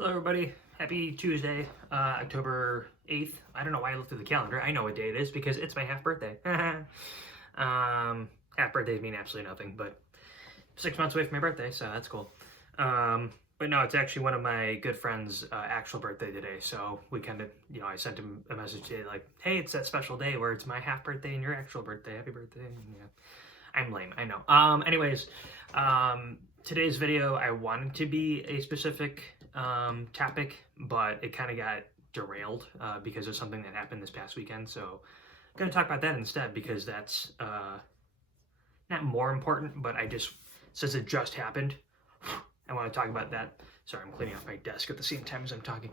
Hello everybody, happy Tuesday, October 8th. I don't know why I looked at the calendar. I know what day it is because it's my half birthday. Half birthdays mean absolutely nothing, but 6 months away from my birthday, so that's cool. But no, it's actually one of my good friends' actual birthday today, so we kind of, I sent him a message today like, hey, it's that special day where it's my half birthday and your actual birthday. Happy birthday. Yeah. I'm lame, I know. Anyways, today's video, I wanted to be a specific topic, but it kind of got derailed because of something that happened this past weekend. So I'm going to talk about that instead because that's not more important, but since it just happened, I want to talk about that. Sorry, I'm cleaning off my desk at the same time as I'm talking.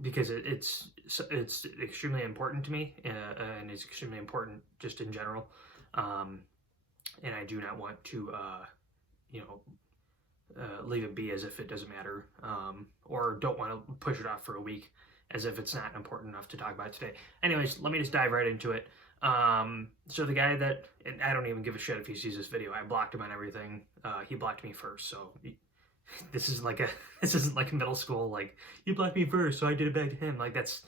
Because it's extremely important to me, and it's extremely important just in general. And I do not want to, leave it be as if it doesn't matter, or don't want to push it off for a week as if it's not important enough to talk about today. Anyways, let me just dive right into it. So the guy that, and I don't even give a shit if he sees this video, I blocked him on everything. He blocked me first, so this isn't like middle school, like, you blocked me first, so I did it back to him. Like, that's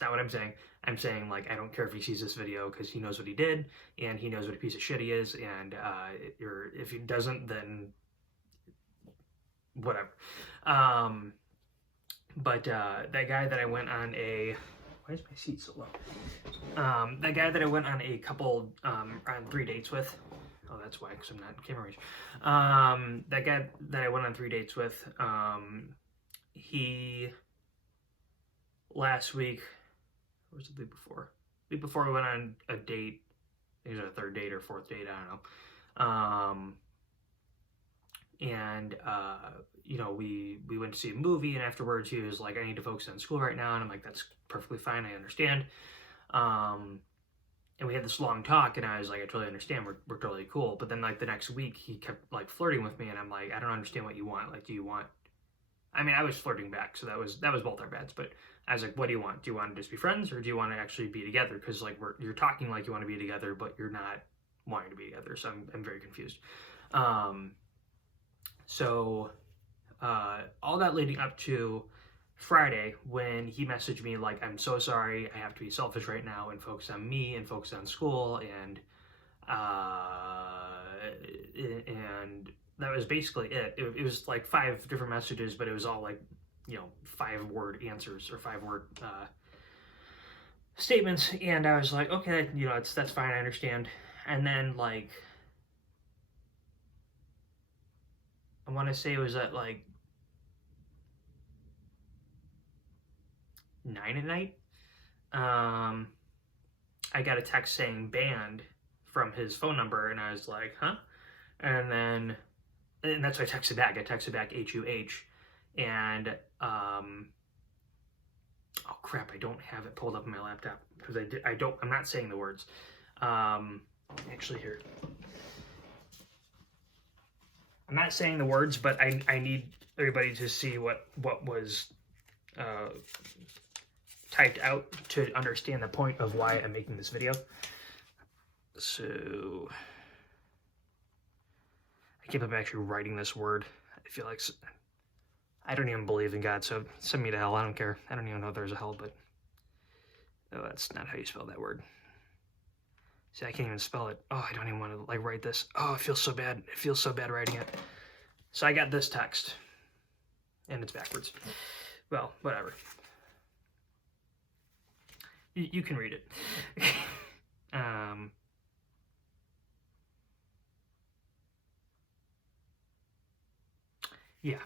not what I'm saying. I'm saying, like, I don't care if he sees this video because he knows what he did, and he knows what a piece of shit he is, and if he doesn't, then whatever. But that guy that I went on why is my seat so low? That guy that I went on a couple, on 3 dates with, oh, that's why, because I'm not in camera range. That guy that I went on 3 dates with, he, last week, what was the week before? The week before we went on a date, I think it was our 3rd date or 4th date, I don't know. We went to see a movie, and afterwards he was like, I need to focus on school right now, and I'm like, that's perfectly fine, I understand. And we had this long talk, and I was like, I totally understand, we're totally cool. But then, like, the next week, he kept, like, flirting with me, and I'm like, I don't understand what you want. Like, do you want... I mean, I was flirting back, so that was both our bets, but I was like, what do you want? Do you want to just be friends, or do you want to actually be together? Because, like, you're talking like you want to be together, but you're not wanting to be together, so I'm very confused. So, all that leading up to Friday, when he messaged me like, I'm so sorry, I have to be selfish right now and focus on me and focus on school, and that was basically it. It was like 5 different messages, but it was all like, 5-word answers or 5-word statements, and I was like, okay, that's fine, I understand. And then, like, I want to say it was at like 9 at night, I got a text saying banned from his phone number, and I was like, huh? And that's why I texted back. I texted back HUH, and oh crap, I don't have it pulled up on my laptop because I'm not saying the words. Actually, here, I'm not saying the words, but I need everybody to see what was typed out to understand the point of why I'm making this video. So I can't believe I'm actually writing this word. I feel like I don't even believe in God, so send me to hell. I don't care. I don't even know if there's a hell, but oh, that's not how you spell that word. See, I can't even spell it. Oh, I don't even want to, like, write this. Oh, it feels so bad. It feels so bad writing it. So I got this text, and it's backwards. Well, whatever. You can read it. Yeah.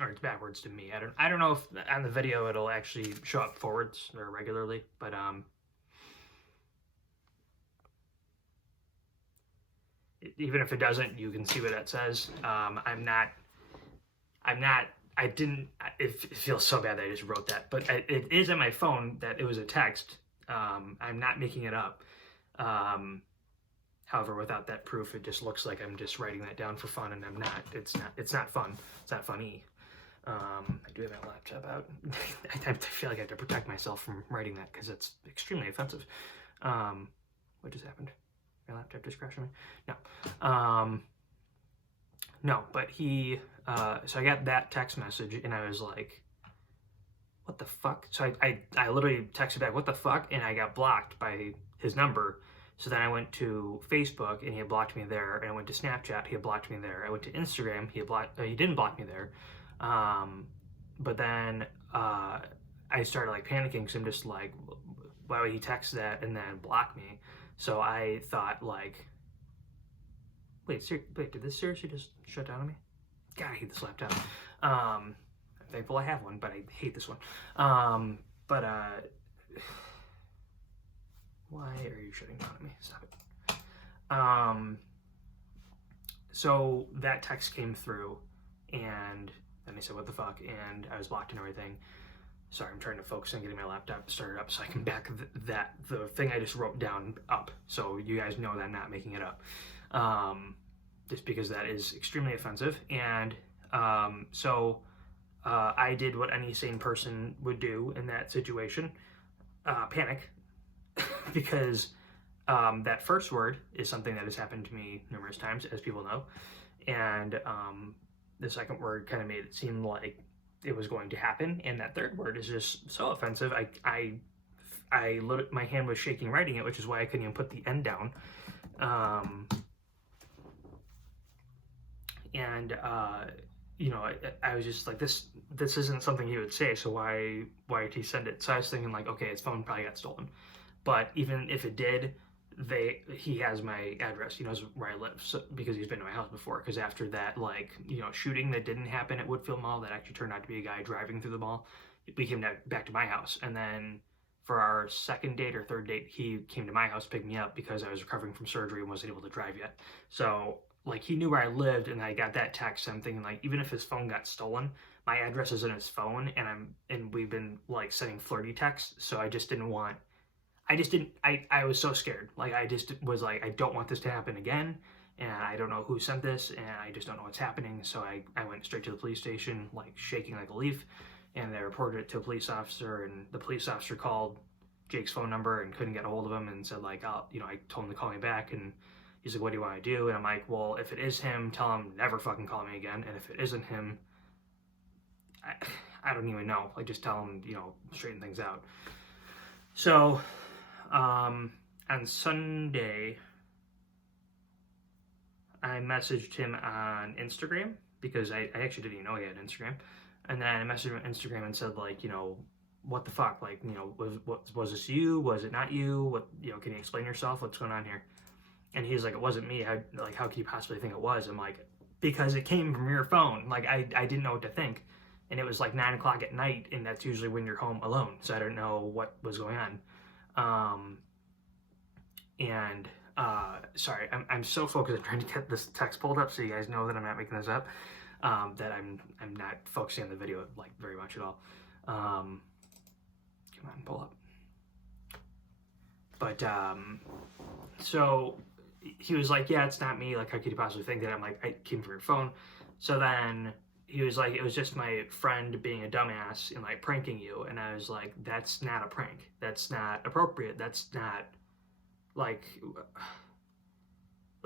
Or it's backwards to me. I don't know if on the video it'll actually show up forwards or regularly, but even if it doesn't, you can see what it says. It feels so bad that I just wrote that, but it is on my phone that it was a text. I'm not making it up. However, without that proof, it just looks like I'm just writing that down for fun, and I'm not. It's not fun. It's not funny. I do have my laptop out. I feel like I have to protect myself from writing that because it's extremely offensive. What just happened? My laptop just crashed on me? No, but he, so I got that text message, and I was like, what the fuck? So I literally texted back, what the fuck? And I got blocked by his number. So then I went to Facebook, and he had blocked me there. And I went to Snapchat, he had blocked me there. I went to Instagram, he didn't block me there. But then I started like panicking, because I'm just like, why would he text that and then block me? So I thought like, wait, did this seriously just shut down on me? God, I hate this laptop. I'm thankful I have one, but I hate this one. Why are you shutting down on me? Stop it. So that text came through, and then he said, what the fuck? And I was blocked and everything. Sorry, I'm trying to focus on getting my laptop started up so I can back the thing I just wrote down up, so you guys know that I'm not making it up. Just because that is extremely offensive. And so I did what any sane person would do in that situation, panic, because that first word is something that has happened to me numerous times, as people know, and the second word kind of made it seem like it was going to happen, and that third word is just so offensive. My hand was shaking writing it, which is why I couldn't even put the N down. You know, I was just like, this isn't something he would say, so why did he send it? So I was thinking like, okay, his phone probably got stolen. But even if it did, he has my address, he knows where I live, so, because he's been to my house before. Because after that, like, you know, shooting that didn't happen at Woodfield Mall, that actually turned out to be a guy driving through the mall, we came back to my house. And then for our second date or third date, he came to my house to pick me up because I was recovering from surgery and wasn't able to drive yet. So like, he knew where I lived, and I got that text. I'm thinking like, even if his phone got stolen, my address is in his phone, and we've been like sending flirty texts. So I was so scared. Like, I just was like, I don't want this to happen again, and I don't know who sent this, and I just don't know what's happening. So I went straight to the police station, like shaking like a leaf, and they reported it to a police officer, and the police officer called Jake's phone number and couldn't get a hold of him, and said like, I told him to call me back, and he's like, what do you want to do? And I'm like, well, if it is him, tell him never fucking call me again, and if it isn't him, I don't even know, like, just tell him, straighten things out. So on Sunday, I messaged him on Instagram, because I actually didn't even know he had Instagram. And then I messaged him on Instagram and said, like, what the fuck? Like, was this you? Was it not you? What, can you explain yourself? What's going on here? And he's like, it wasn't me. How could you possibly think it was? I'm like, because it came from your phone. Like, I didn't know what to think. And it was like 9 o'clock at night, and that's usually when you're home alone. So I don't know what was going on. Sorry, I'm so focused on trying to get this text pulled up so you guys know that I'm not making this up, that I'm not focusing on the video like very much at all. Come on, pull up. But so he was like, yeah, it's not me, like, how could you possibly think that? I'm like, I came from your phone. So then he was like, it was just my friend being a dumbass and like pranking you. And I was like, that's not a prank, that's not appropriate, that's not like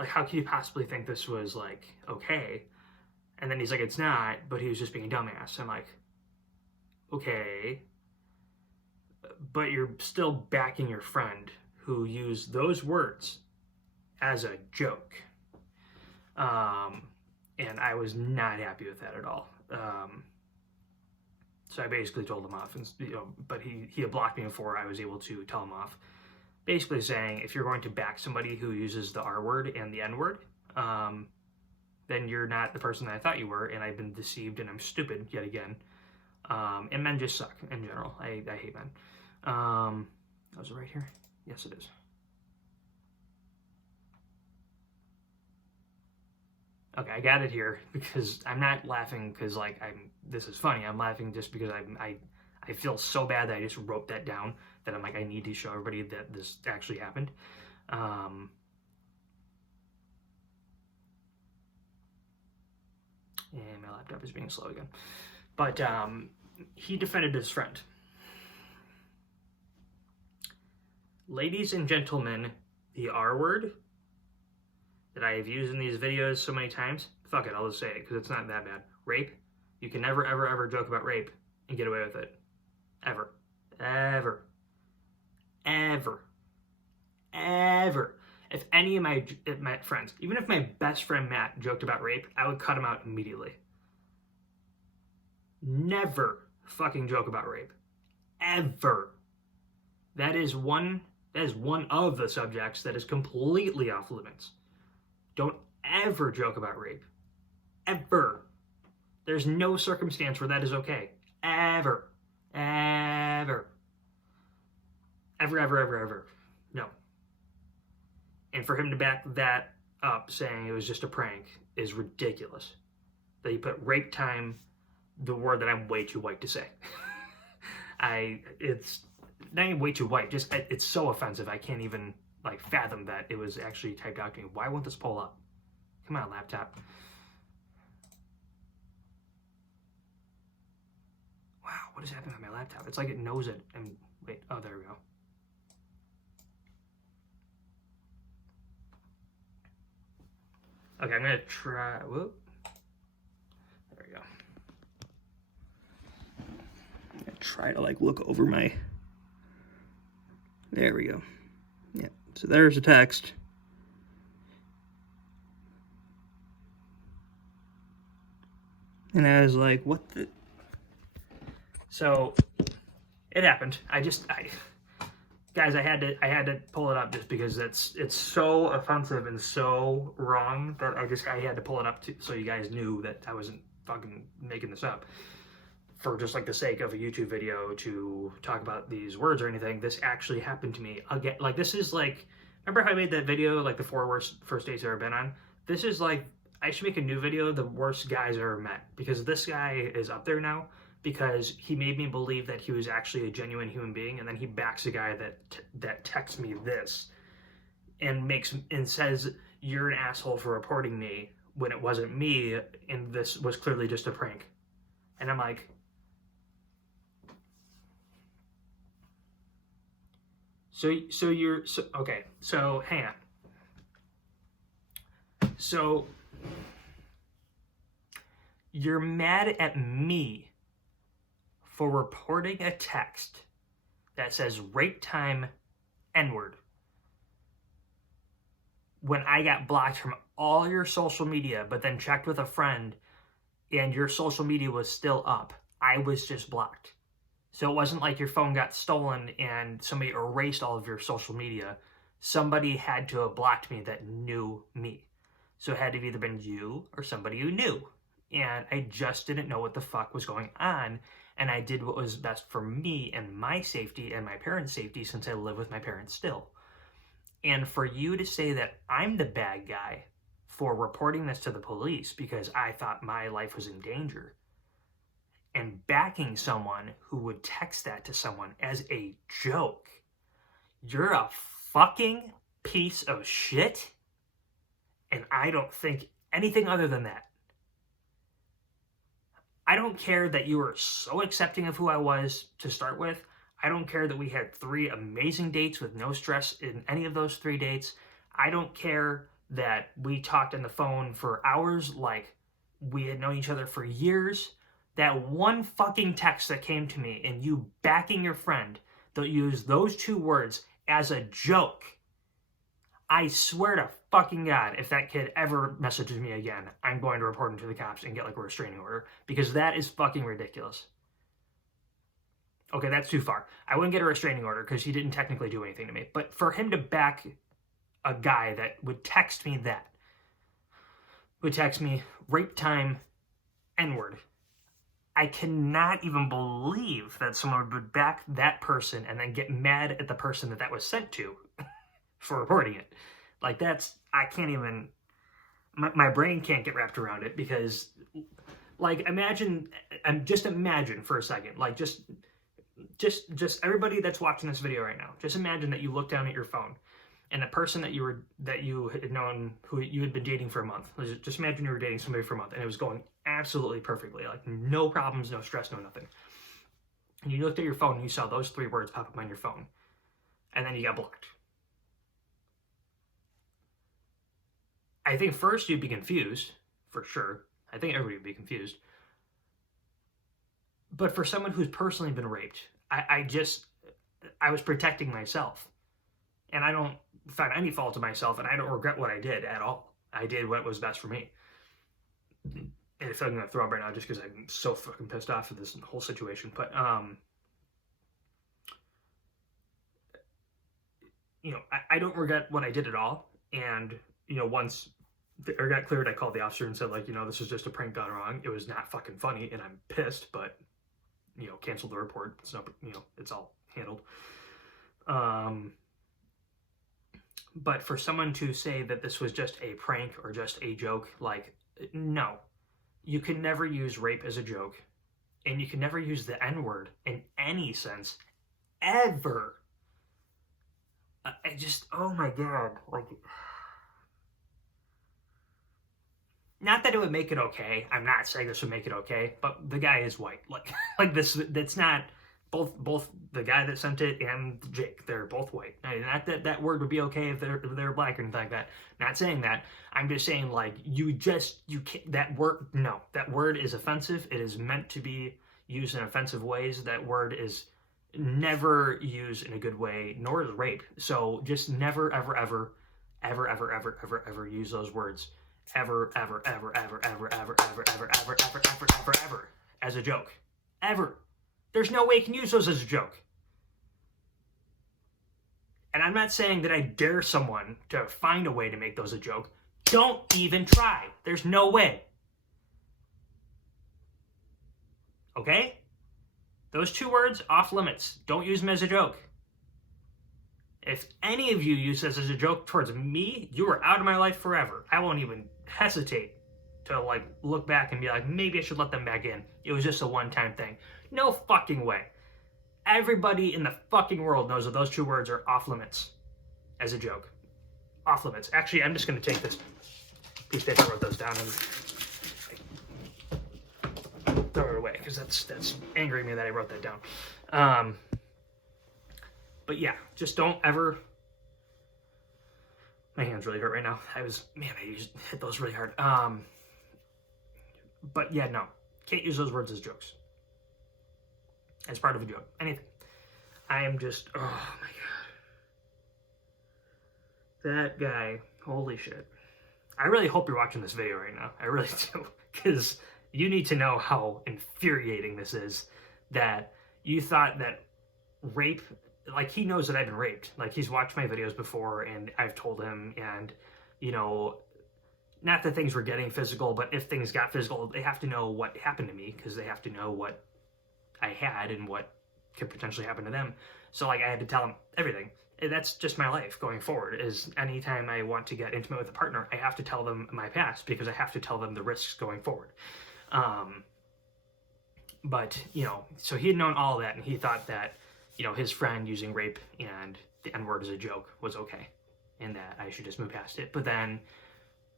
how can you possibly think this was like okay? And then he's like, it's not, but he was just being a dumbass. I'm like, okay, but you're still backing your friend who used those words as a joke. And I was not happy with that at all. So I basically told him off, and but he had blocked me before I was able to tell him off. Basically saying, if you're going to back somebody who uses the R word and the N word, then you're not the person that I thought you were, and I've been deceived, and I'm stupid yet again. And men just suck in general. I hate men. Was it right here? Yes, it is. Okay, I got it here, because I'm not laughing because like this is funny. I'm laughing just because I feel so bad that I just wrote that down, that I'm like, I need to show everybody that this actually happened. And my laptop is being slow again. But he defended his friend. Ladies and gentlemen, the R word that I have used in these videos so many times, fuck it, I'll just say it because it's not that bad. Rape. You can never, ever, ever joke about rape and get away with it. Ever. Ever. Ever. Ever. If any of my friends, even if my best friend Matt joked about rape, I would cut him out immediately. Never fucking joke about rape. Ever. That is one of the subjects that is completely off limits. Don't ever joke about rape. Ever. There's no circumstance where that is okay. Ever. Ever. Ever, ever, ever, ever. No. And for him to back that up saying it was just a prank is ridiculous. That he put rape time, the word that I'm way too white to say. It's not even way too white, just it's so offensive. I can't even like fathom that it was actually typed out to me. Why won't this pull up? Come on, laptop. Wow, what is happening with my laptop? It's like it knows it. And wait, oh, there we go. Okay, I'm gonna try. Whoop. There we go. I'm gonna try to like look over my. There we go. Yeah. So there's the text. And I was like, what the? So it happened. Guys, I had to pull it up just because it's so offensive and so wrong that I had to pull it up so you guys knew that I wasn't fucking making this up for just like the sake of a YouTube video to talk about these words or anything. This actually happened to me again. Like this is like, remember how I made that video like the 4 worst first dates I've ever been on? This is like, I should make a new video, the worst guys I've ever met, because this guy is up there now. Because he made me believe that he was actually a genuine human being, and then he backs a guy that texts me this and says you're an asshole for reporting me when it wasn't me, and this was clearly just a prank. And I'm like, okay, so hang on. So you're mad at me for reporting a text that says rape time N-word when I got blocked from all your social media, but then checked with a friend and your social media was still up. I was just blocked. So it wasn't like your phone got stolen and somebody erased all of your social media. Somebody had to have blocked me that knew me. So it had to have either been you or somebody you knew. And I just didn't know what the fuck was going on. And I did what was best for me and my safety and my parents' safety, since I live with my parents still. And for you to say that I'm the bad guy for reporting this to the police because I thought my life was in danger, and backing someone who would text that to someone as a joke, you're a fucking piece of shit. And I don't think anything other than that. I don't care that you were so accepting of who I was to start with. I don't care that we had 3 amazing dates with no stress in any of those 3 dates. I don't care that we talked on the phone for hours like we had known each other for years. That one fucking text that came to me and you backing your friend that used those 2 words as a joke. I swear to fucking God, if that kid ever messages me again, I'm going to report him to the cops and get like a restraining order, because that is fucking ridiculous. Okay, that's too far. I wouldn't get a restraining order because he didn't technically do anything to me. But for him to back a guy that would text me rape time N-word, I cannot even believe that someone would back that person and then get mad at the person that was sent to for reporting it. Like I can't even, my brain can't get wrapped around it, because like imagine for a second, like just everybody that's watching this video right now, just imagine that you look down at your phone and the person that you had known, who you had been dating for a month, just imagine you were dating somebody for a month and it was going absolutely perfectly, like no problems, no stress, no nothing. And you looked at your phone and you saw those 3 words pop up on your phone, and then you got blocked. I think first you'd be confused, for sure. I think everybody would be confused. But for someone who's personally been raped, I was protecting myself. And I don't find any fault in myself, and I don't regret what I did at all. I did what was best for me. And I feel like I'm gonna throw up right now just because I'm so fucking pissed off at this whole situation. But you know, I don't regret what I did at all. And you know, once it got cleared, I called the officer and said, like, you know, this is just a prank gone wrong. It was not fucking funny, and I'm pissed, but you know, canceled the report. It's not, you know, it's all handled. But for someone to say that this was just a prank or just a joke, like, no. You can never use rape as a joke. And you can never use the N-word in any sense, ever. I just, oh my God. Like, not that it would make it okay. I'm not saying this would make it okay, but the guy is white. Like this, that's not... Both the guy that sent it and Jake, they're both white. Not that that word would be okay if they're black or anything like that. Not saying that. I'm just saying, like, you can't, that word, no, that word is offensive. It is meant to be used in offensive ways. That word is never used in a good way, nor is rape. So just never, ever, ever, ever, ever, ever, ever, ever use those words. Ever, ever, ever, ever, ever, ever, ever, ever, ever, ever, ever, ever, ever, as a joke. Ever. There's no way you can use those as a joke. And I'm not saying that I dare someone to find a way to make those a joke. Don't even try. There's no way. Okay? Those two words, off limits. Don't use them as a joke. If any of you use this as a joke towards me, you are out of my life forever. I won't even hesitate to, like, look back and be like, maybe I should let them back in. It was just a one-time thing. No fucking way. Everybody in the fucking world knows that those two words are off limits as a joke. Off limits. Actually, I'm just going to take this piece of paper, I wrote those down, and throw it away, because that's angering me that I wrote that down. But yeah, just don't ever... My hands really hurt right now. I hit those really hard. But yeah, no. Can't use those words as jokes. As part of a joke. Anything. I am just, oh my God. That guy, holy shit. I really hope you're watching this video right now. I really do. Because you need to know how infuriating this is, that you thought that rape, like, he knows that I've been raped. Like, he's watched my videos before, and I've told him, and, you know, not that things were getting physical, but if things got physical, they have to know what happened to me, because they have to know what I had and what could potentially happen to them. So, like, I had to tell them everything. And that's just my life going forward, is anytime I want to get intimate with a partner, I have to tell them my past, because I have to tell them the risks going forward. But, you know, so he had known all of that, and he thought that, you know, his friend using rape and the N-word as a joke was okay, and that I should just move past it. But then,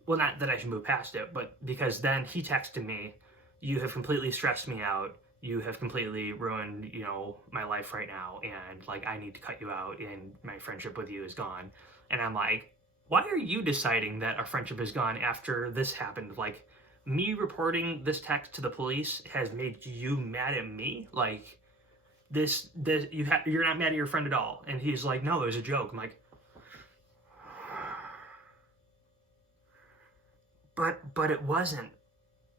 well, not that I should move past it, but because then he texted me, "You have completely stressed me out. You have completely ruined, you know, my life right now, and, like, I need to cut you out, and my friendship with you is gone." And I'm like, why are you deciding that our friendship is gone after this happened? Like, me reporting this text to the police has made you mad at me? Like, you're not mad at your friend at all. And he's like, no, it was a joke. I'm like, but it wasn't.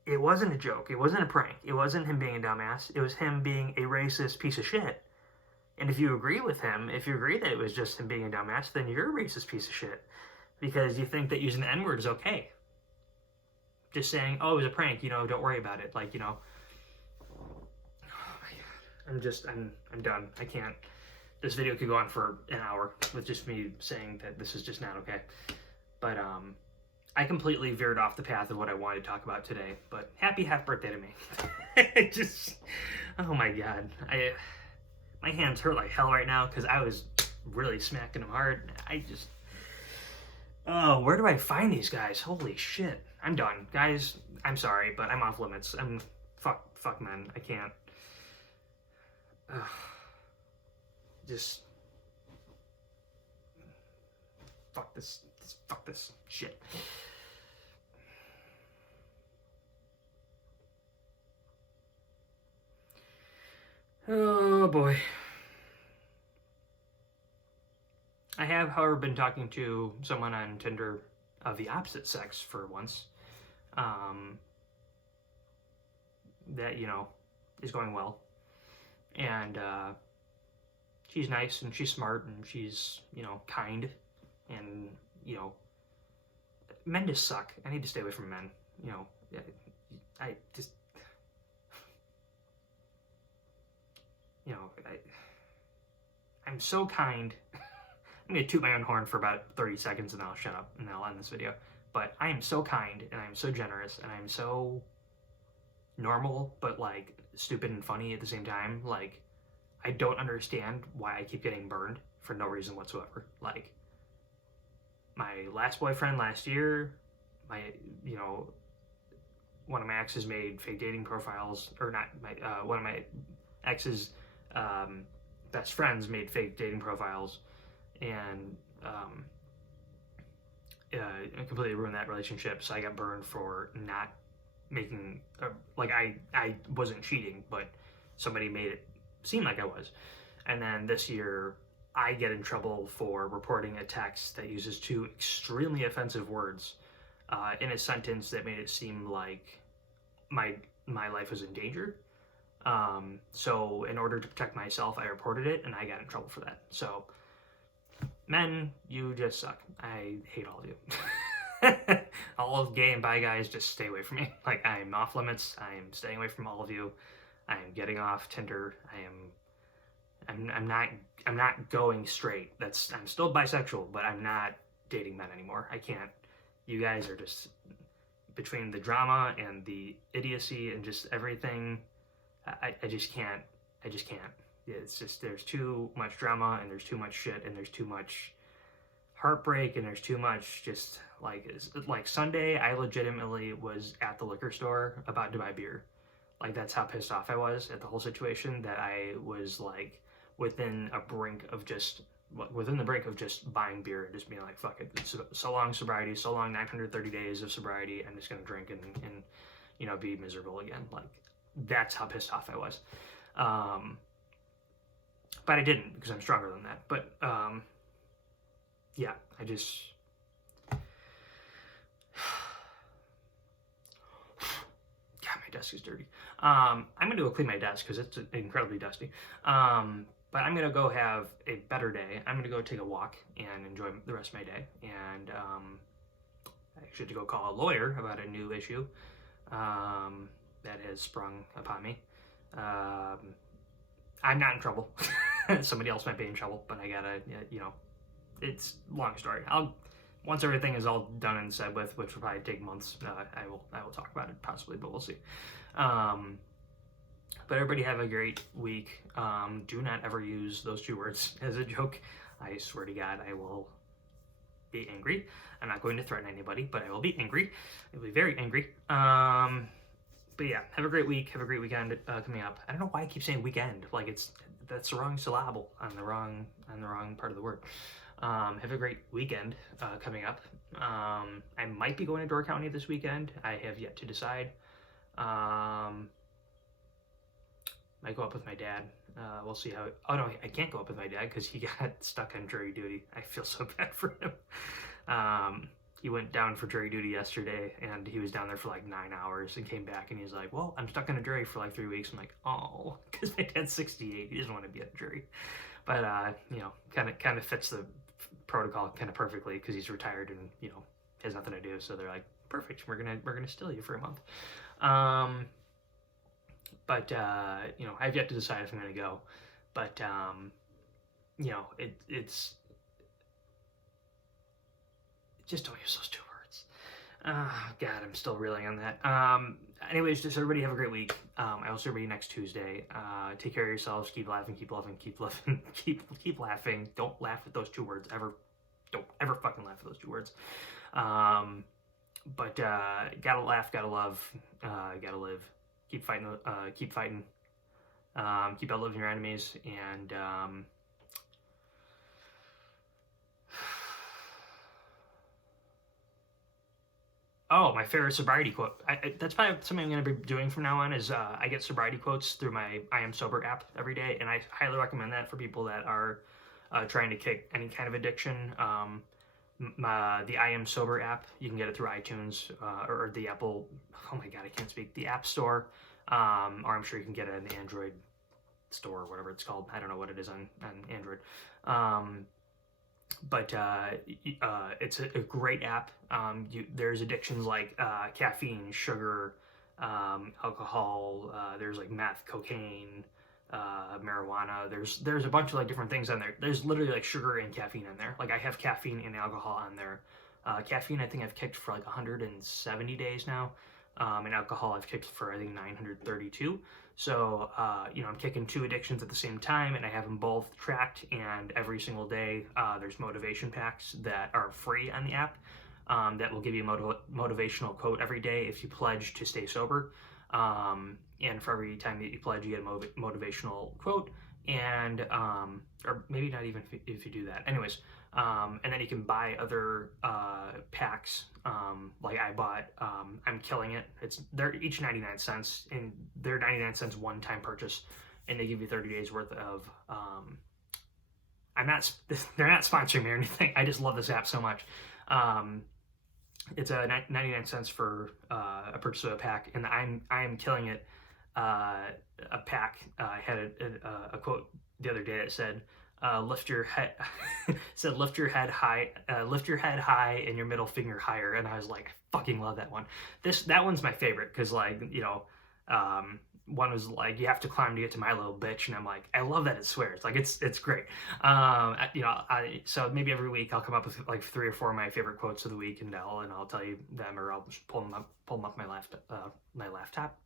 It wasn't a joke. It wasn't a prank. It wasn't him being a dumbass. It was him being a racist piece of shit. And if you agree with him, if you agree that it was just him being a dumbass, then you're a racist piece of shit. Because you think that using the N-word is okay. Just saying, oh, it was a prank, you know, don't worry about it. Like, you know. Oh my God. I'm done. I can't. This video could go on for an hour with just me saying that this is just not okay. But, I completely veered off the path of what I wanted to talk about today, but happy half birthday to me. Just, oh my God. My hands hurt like hell right now because I was really smacking them hard. Oh, where do I find these guys? Holy shit. I'm done. Guys, I'm sorry, but I'm off limits. Fuck man, I can't. Just, fuck this shit. Oh boy. I have, however, been talking to someone on Tinder of the opposite sex for once. That, is going well. And she's nice and she's smart and she's, kind. And, men just suck. I need to stay away from men. I just, I'm so kind. I'm going to toot my own horn for about 30 seconds and then I'll shut up and then I'll end this video. But I am so kind and I'm so generous and I'm so normal, but like stupid and funny at the same time. Like, I don't understand why I keep getting burned for no reason whatsoever. Like, my last boyfriend last year, one of my exes made fake dating profiles, or not, one of my ex's best friends made fake dating profiles, and completely ruined that relationship. So I got burned for not making, I wasn't cheating, but somebody made it seem like I was. And then this year, I get in trouble for reporting a text that uses 2 extremely offensive words in a sentence that made it seem like my life was in danger. So in order to protect myself, I reported it, and I got in trouble for that. So, men, you just suck. I hate all of you. All of gay and bi guys, just stay away from me. Like, I am off limits. I am staying away from all of you. I am getting off Tinder. I'm not going straight. I'm still bisexual, but I'm not dating men anymore. I can't. You guys are just, between the drama and the idiocy and just everything, I just can't. It's just, there's too much drama and there's too much shit and there's too much heartbreak and there's too much just like Sunday, I legitimately was at the liquor store about to buy beer. Like, that's how pissed off I was at the whole situation, that I was like within the brink of just buying beer and just being like, fuck it, so long sobriety, so long 930 days of sobriety, I'm just gonna drink and be miserable again. Like, that's how pissed off I was. But I didn't, because I'm stronger than that. But yeah, I just God, my desk is dirty. I'm gonna go clean my desk because it's incredibly dusty. But I'm gonna go have a better day. I'm gonna go take a walk and enjoy the rest of my day. And I actually had to go call a lawyer about a new issue that has sprung upon me. I'm not in trouble. Somebody else might be in trouble, but I gotta, it's a long story. Once everything is all done and said with, which will probably take months, I will talk about it possibly, but we'll see. But everybody have a great week. Do not ever use those 2 words as a joke. I swear to God, I will be angry. I'm not going to threaten anybody, but I will be angry. I will be very angry. But yeah, have a great week. Have a great weekend coming up. I don't know why I keep saying weekend. Like, that's the wrong syllable on the wrong part of the word. Have a great weekend coming up. I might be going to Door County this weekend. I have yet to decide. Might go up with my dad. We'll see how. Oh no, I can't go up with my dad because he got stuck on jury duty. I feel so bad for him. He went down for jury duty yesterday, and he was down there for like 9 hours and came back, and he's like, well, I'm stuck on a jury for like 3 weeks. I'm like, oh, because my dad's 68. He doesn't want to be at a jury. But, kind of fits the protocol kind of perfectly because he's retired and, has nothing to do. So they're like, perfect, we're gonna steal you for a month. But I've yet to decide if I'm going to go. But, it's just don't use those 2 words. God, I'm still reeling on that. Anyways, just everybody have a great week. I will see everybody next Tuesday. Take care of yourselves. Keep laughing, keep loving, keep living, keep laughing. Don't laugh at those 2 words ever. Don't ever fucking laugh at those 2 words. But gotta laugh, gotta love, gotta live. Keep fighting. Keep fighting. Keep outliving your enemies, and Oh, my favorite sobriety quote. That's probably something I'm going to be doing from now on. Is I get sobriety quotes through my I Am Sober app every day, and I highly recommend that for people that are trying to kick any kind of addiction. The I Am Sober app, you can get it through iTunes or the Apple. Oh my God, I can't speak. The App Store, or I'm sure you can get it in the Android store or whatever it's called. I don't know what it is on Android. But it's a great app. There's addictions like caffeine, sugar, alcohol. There's like meth, cocaine, marijuana. There's a bunch of like different things on there. There's literally like sugar and caffeine in there. Like I have caffeine and alcohol on there. Caffeine I think I've kicked for like 170 days now. And alcohol I've kicked for I think 932. So I'm kicking 2 addictions at the same time, and I have them both tracked. And every single day, there's motivation packs that are free on the app that will give you a motivational quote every day if you pledge to stay sober. And for every time that you pledge, you get a motivational quote, and or maybe not even if you do that. Anyways, and then you can buy other packs. Like I bought, I'm Killing It. They're each 99 cents, and they're 99 cents one-time purchase, and they give you 30 days worth of. They're not sponsoring me or anything. I just love this app so much. It's 99 cents for a purchase of a pack, and I am Killing It. A pack had a quote the other day that said, lift your head said lift your head high and your middle finger higher. And I was like, I fucking love that one. That one's my favorite because like one was like, you have to climb to get to my little bitch, and I'm like, I love that it swears. Like it's great. So maybe every week I'll come up with like 3 or 4 of my favorite quotes of the week, and I'll tell you them, or I'll just pull them up my laptop.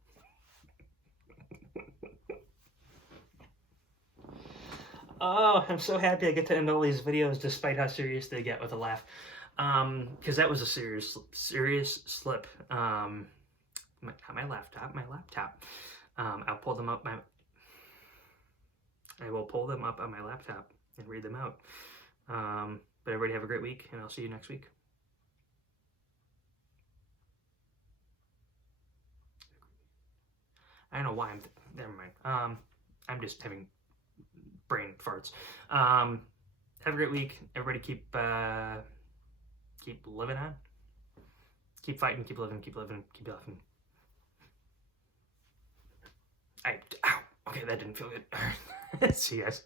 Oh, I'm so happy I get to end all these videos despite how serious they get with a laugh. Because that was a serious slip. My laptop. I'll pull them up. I will pull them up on my laptop and read them out. But everybody have a great week, and I'll see you next week. I don't know why never mind. I'm just having brain farts. Have a great week. Everybody keep living on. Keep fighting, keep living. Okay, that didn't feel good. See you guys.